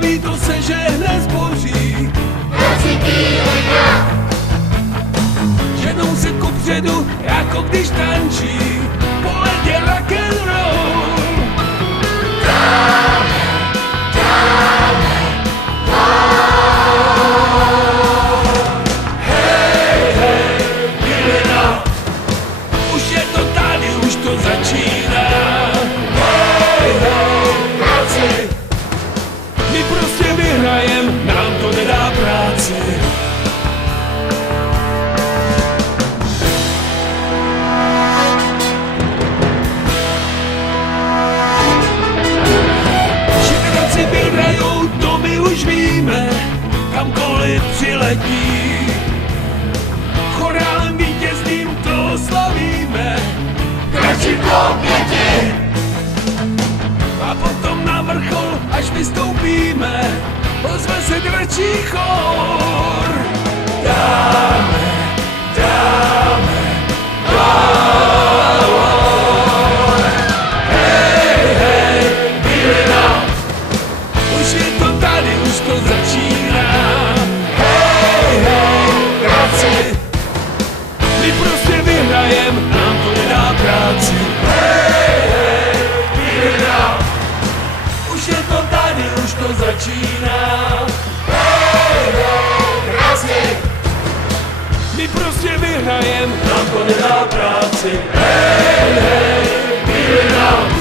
zastaví, to se žehne zboří. Ženou se kupředu, jako když tančí, po ledě rock'n'roll. Hej, hej, bylina, už je to tady, už to začíná. Hej, hej, práci, my prostě vyhrajem, nám to nedá práci. Už víme, kamkoliv přiletí, chorálem vítězným to oslavíme, dračí do 5. A potom na vrchol, až vystoupíme, ozve se dračí chor. Dáme, dáme, hej, hej, bylina, už je to tady, už to začíná. Hej, hej, práci, my prostě vyhrajem, nám to nedá práci. Hej, hej, bylina, už je to tady, už to začíná. Hej, hej, práci, my prostě vyhrajem, nám to nedá práci. Hej, hej, bylina.